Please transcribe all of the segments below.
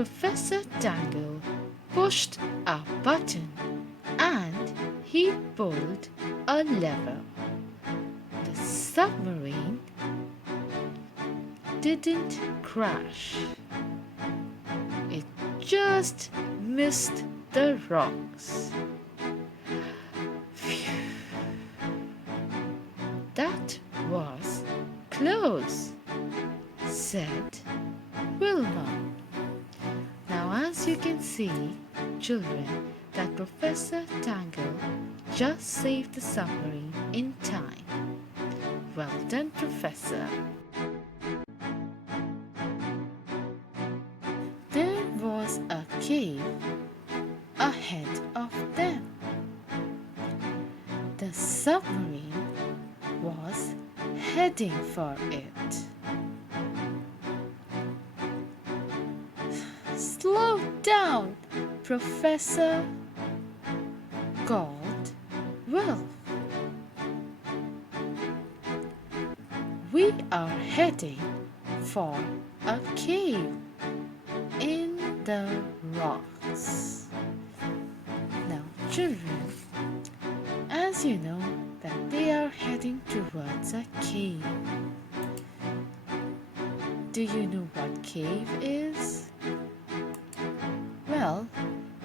Professor Tangle pushed a button and he pulled a lever. The submarine didn't crash. It just missed the rocks. Phew. That was close, said Wilma. Now, as you can see, children, that Professor Tangle just saved the submarine in time. Well done, Professor. There was a cave ahead of them. The submarine was heading for it. Slow down, Professor, called Wolf. We are heading for a cave in the rocks. Now, children, as you know that they are heading towards a cave. Do you know what cave is? Well,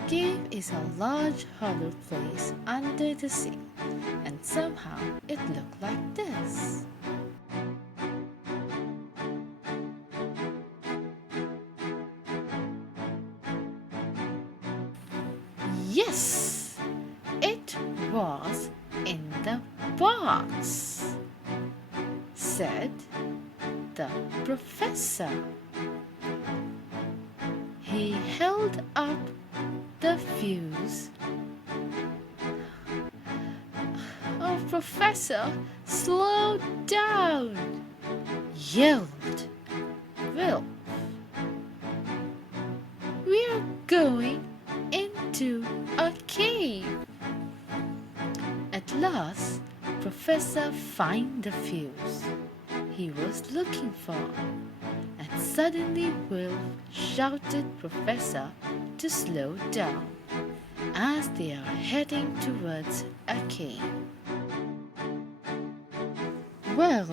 cave is a large hollow place under the sea, and somehow it looked like this. Yes, it was in the box, said the professor. He held up the fuse. Oh, Professor, slow down, yelled Will. We're going into a cave. At last, Professor found the fuse he was looking for, and suddenly Will shouted Professor to slow down as they are heading towards a cave. Well,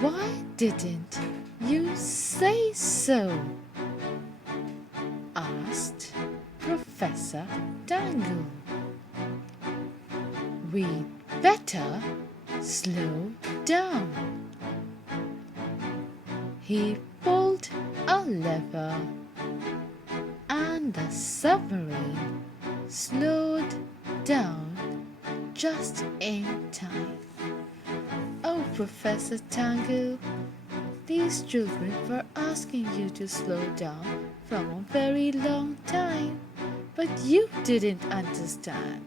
why didn't you say so? Asked Professor Tangle. We'd better slow down. He pulled a lever and the submarine slowed down just in time. Oh, Professor Tangle, these children were asking you to slow down from a very long time, but you didn't understand.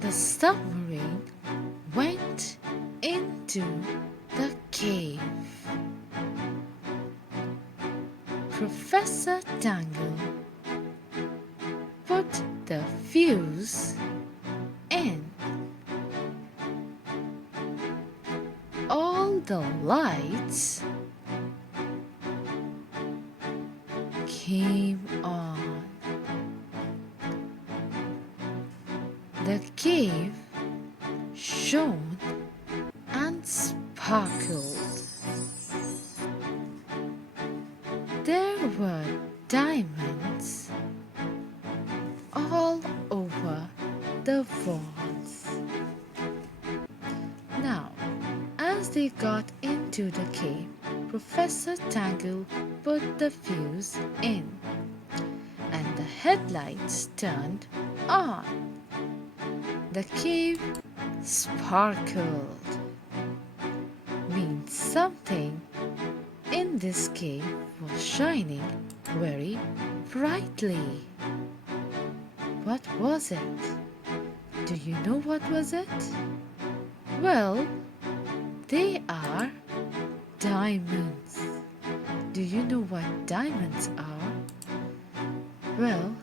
The submarine went into the cave. Professor Tangle put the fuse in. All the lights came on. The cave shone and sparkled. There were diamonds all over the walls. Now, as they got into the cave, Professor Tangle put the fuse in, and the headlights turned on. The cave sparkled. Means something in this cave was shining very brightly. What was it? Do you know what was it? Well, they are diamonds. Do you know what diamonds are? Well,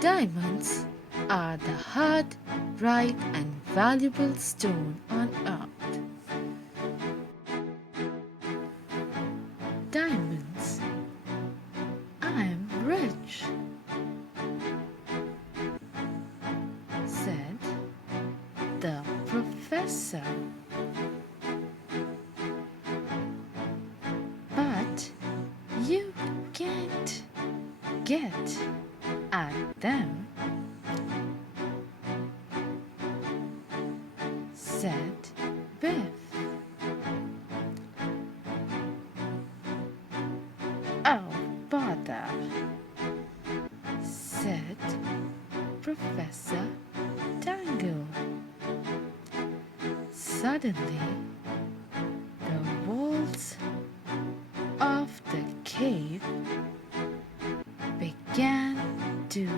diamonds are the hard, bright and valuable stone on earth. Professor. But you can't get at them, said Biff. Oh, bother, said Professor Tangle. Suddenly, the walls of the cave began to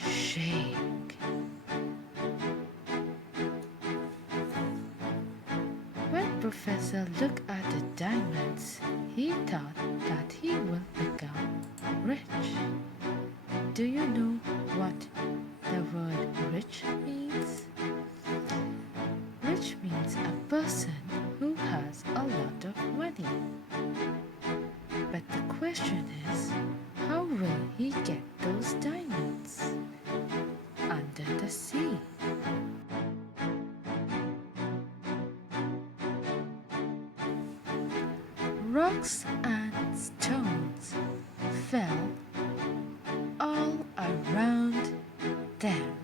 shake. When Professor looked at the diamonds, he thought that he would become rich. Do you know what the word rich means? Rich means a person who has a lot of money. But the question is, how will he get those diamonds under the sea? Rocks and stones fell all around them.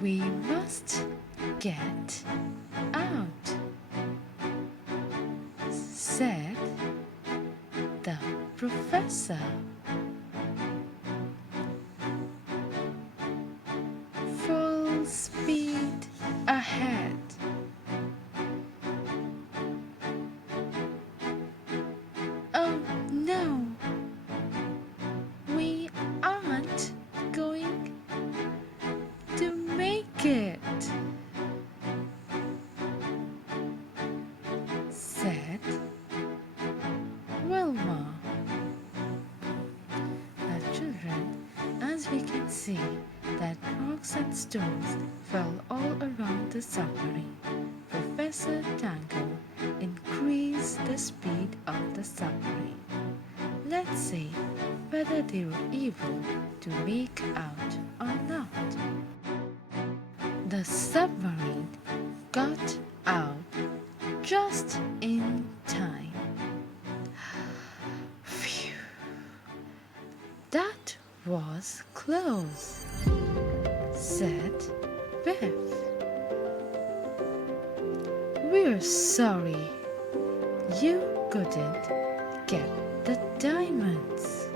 We must get out, said the professor. Full speed ahead. Oh no, we aren't going to make it, said Wilma. The children, as we can see, that rocks and stones fell all around the submarine. Professor Tangle increased the speed of the submarine. Let's see whether they were able to make out or not. The submarine got out just in time. Phew! That was close, said Biff. We're sorry you couldn't get the diamonds,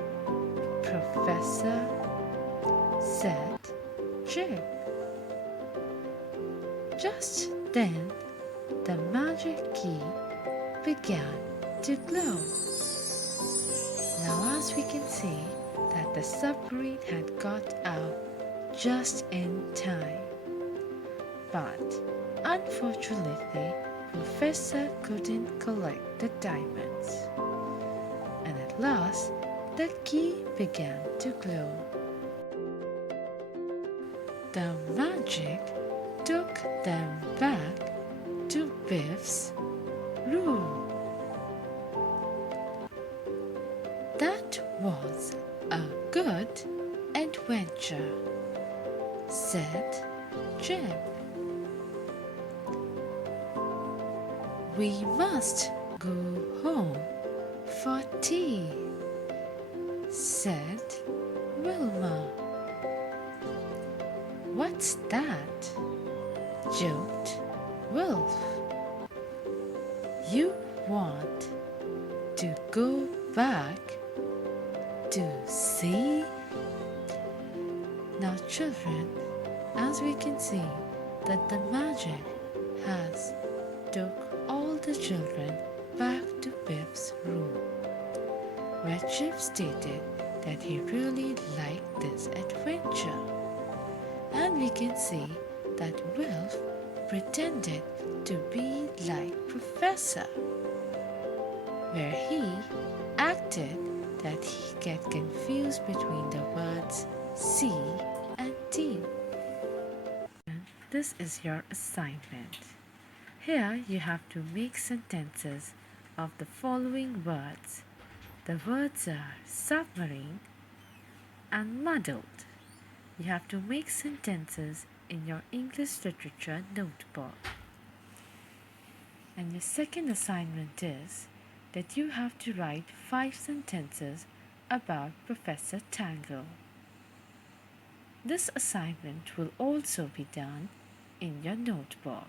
Professor, said Jip. Just then, the magic key began to glow. Now, as we can see, that the submarine had got out just in time. But unfortunately, Professor couldn't collect the diamonds. And at last, the key began to glow. The magic took them back to Biff's room. That was a good adventure, said Jim. We must go home for tea, said Wilma. What's that? Joked Wolf. You want to go back to sea? Now, children, as we can see that the magic has took all the children back to Biff's room, where Chip stated that he really liked this adventure. And we can see that Wolf pretended to be like Professor, where he acted that he get confused between the words sea and tea. This is your assignment. Here you have to make sentences of the following words. The words are submarine and muddled. you have to make sentences in your English literature notebook. And your second assignment is that you have to write 5 sentences about Professor Tangle. This assignment will also be done in your notebook.